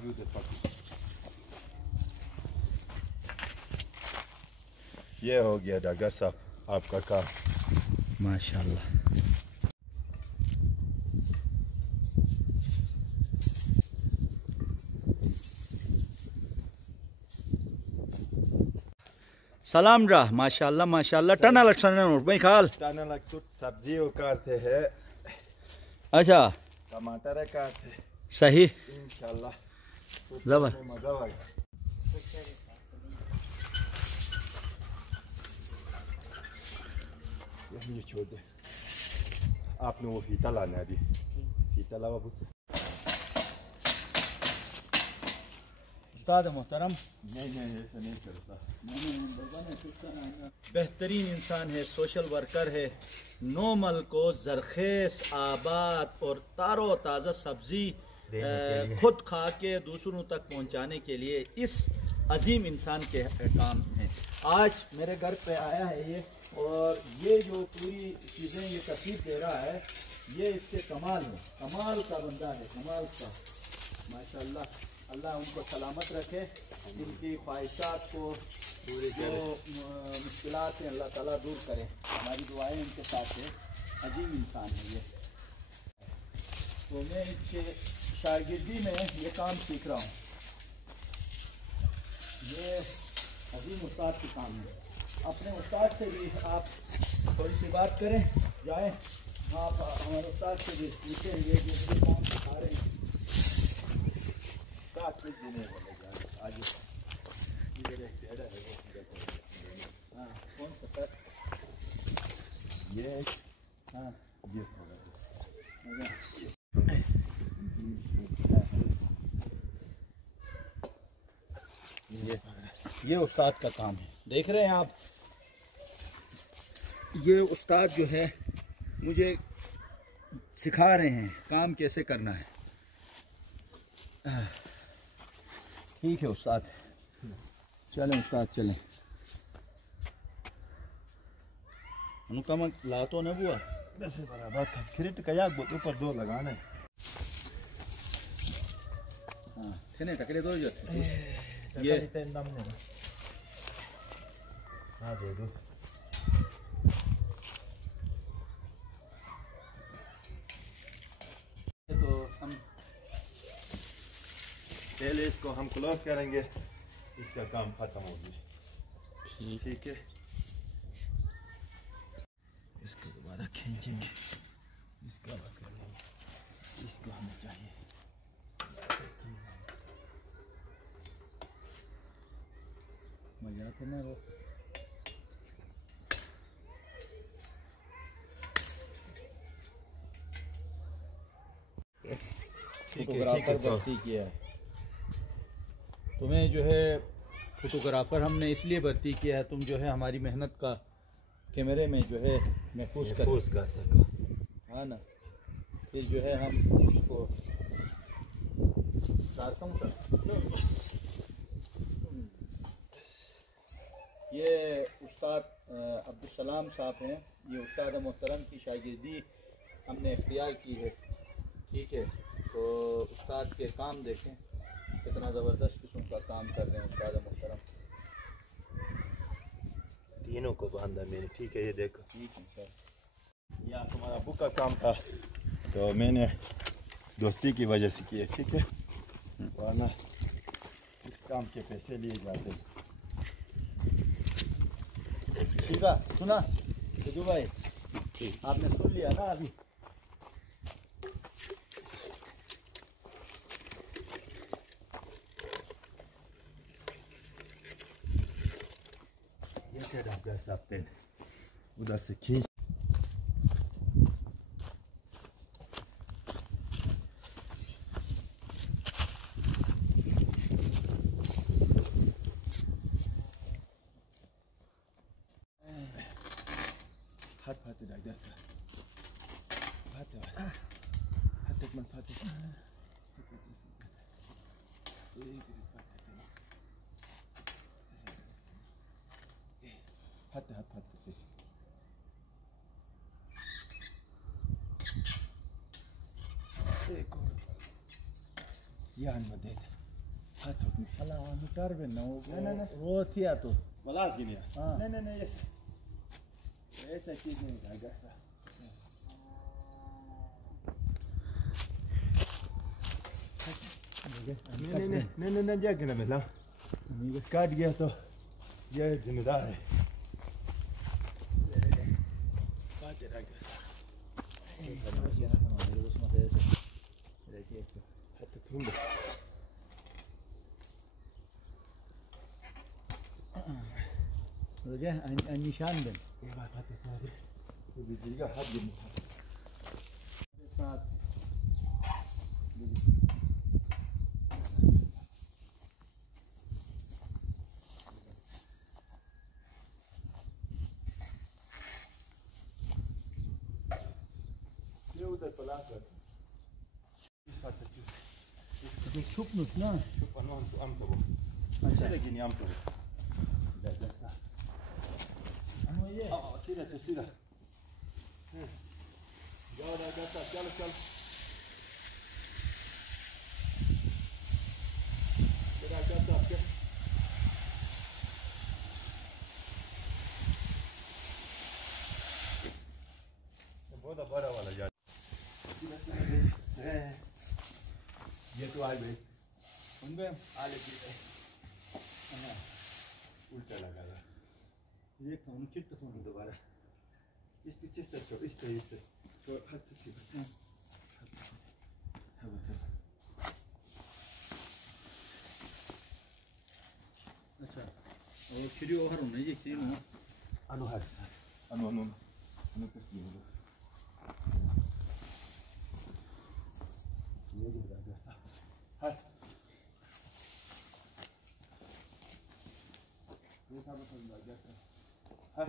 अभी उधर पकड़। ये हो गया डॉक्टर साहब आपका काम। माशाल्लाह। सलाम रहा माशाल्लाह माशाल्लाह। टना भाई खाल टना सब्जी उकारते हैं। अच्छा टमाटर काटते सही इंशाल्लाह जबर। मजा आएगा। ये छोड़ दे, आपने वो फीता लाना है अभी। फीता लावा पूछे। उस्ताद मोहतरम नहीं ऐसा नहीं चलता। बेहतरीन इंसान है, सोशल वर्कर है। नोमल को जरखेज आबाद और तारो ताज़ा सब्जी खुद खा के दूसरों तक पहुंचाने के लिए इस अजीम इंसान के काम हैं। आज मेरे घर पे आया है ये, और ये जो पूरी चीज़ें ये तकलीफ दे रहा है, ये इसके कमाल है, कमाल का बंदा है, कमाल का माशाल्लाह। अल्लाह उनको सलामत रखे, इनकी ख्वाहिशात को जो मुश्किलात हैं अल्लाह ताला दूर करे। हमारी दुआएं इनके साथ है। अजीम इंसान है ये। तो मैं इसके शागिर्दी में ये काम सीख रहा हूँ। ये अजीम उस्ताद के काम है। अपने उस्ताद से भी आप थोड़ी सी बात करें, जाएं आप हमारे उस्ताद से भी पूछें ये जो काम सिखा रहे हैं। आगे हाँ कौन सा सर? ये हाँ ये उस्ताद का काम है। देख रहे हैं आप, ये उस्ताद जो है मुझे सिखा रहे हैं काम कैसे करना है। ठीक है उस्ताद, चलें उस्ताद चलें। अनुकम लातो न बुआ वैसे बराबर था। क्रिट का याक बहुत ऊपर दो लगाना है। हाँ थे टकले दो जो ये दम ने हाँ दे दो। तो हम पहले इसको हम क्लोज करेंगे, इसका काम खत्म हो गया। ठीक है, इसको दोबारा खींचेंगे, इसका इसको हमें चाहिए। मजा तो ना वो फोटोग्राफर भर्ती किया है तुम्हें, जो है फोटोग्राफर हमने इसलिए भर्ती किया है, तुम जो है हमारी मेहनत का कैमरे में जो है महफूज कर सको। हाँ ना, फिर जो है हम इसको ये उस्ताद अब्दुल सलाम साहब हैं। ये उस्ताद मोहतरम की शागिर्दी हमने इख्तियार की है। ठीक है, तो उस्ताद के काम देखें कितना ज़बरदस्त किस्म का काम कर रहे हैं उस्ताद मोहतरम। तीनों को बांधा मैंने। ठीक है, ये देखो। ठीक है सर, यहाँ तुम्हारा अबू का काम था तो मैंने दोस्ती की वजह से किया। ठीक है, वरना इस काम के पैसे लिए जाते। ठीक है, सुना सिद्धू भाई? ठीक, आपने सुन लिया ना अभी? ये डॉक्टर साहब पेन उधर से खींच। Fatih डॉक्टर साहब, Fatih man Fatih, Fatih एक और यहाँ में दे दे। Hala mutar ben no. Ne. O tiyato. Malas gini ya. Ha. Ne yes. Esa chीज नहीं आएगा. नहीं क्या कहना मतलब काट गया तो ये जिम्मेदार है. निशान बन uite pe lasă. Deci șupnut, nu? Șupa nu am tău. Cine gini am tău? Da. Nu e. Tira. Gata, ceală. Gata. बहुत बड़ा वाला जा. ये तो आ गई. उनमें आले की उल्टा लगा था. ये कौन चिट्ठ सुन दोबारा. इस तो हाथ से अच्छा और चिड़ी ओहर नहीं ये चिड़ी ना अनुहार अनु कुछ नहीं होगा. ये जो लगा हां ये सब तो लगा हां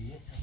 ये सब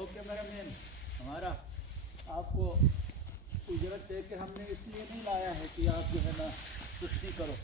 ओके कैमरामैन हमारा आपको उजरत दे के हमने इसलिए नहीं लाया है कि आप जो है ना सुस्ती करो.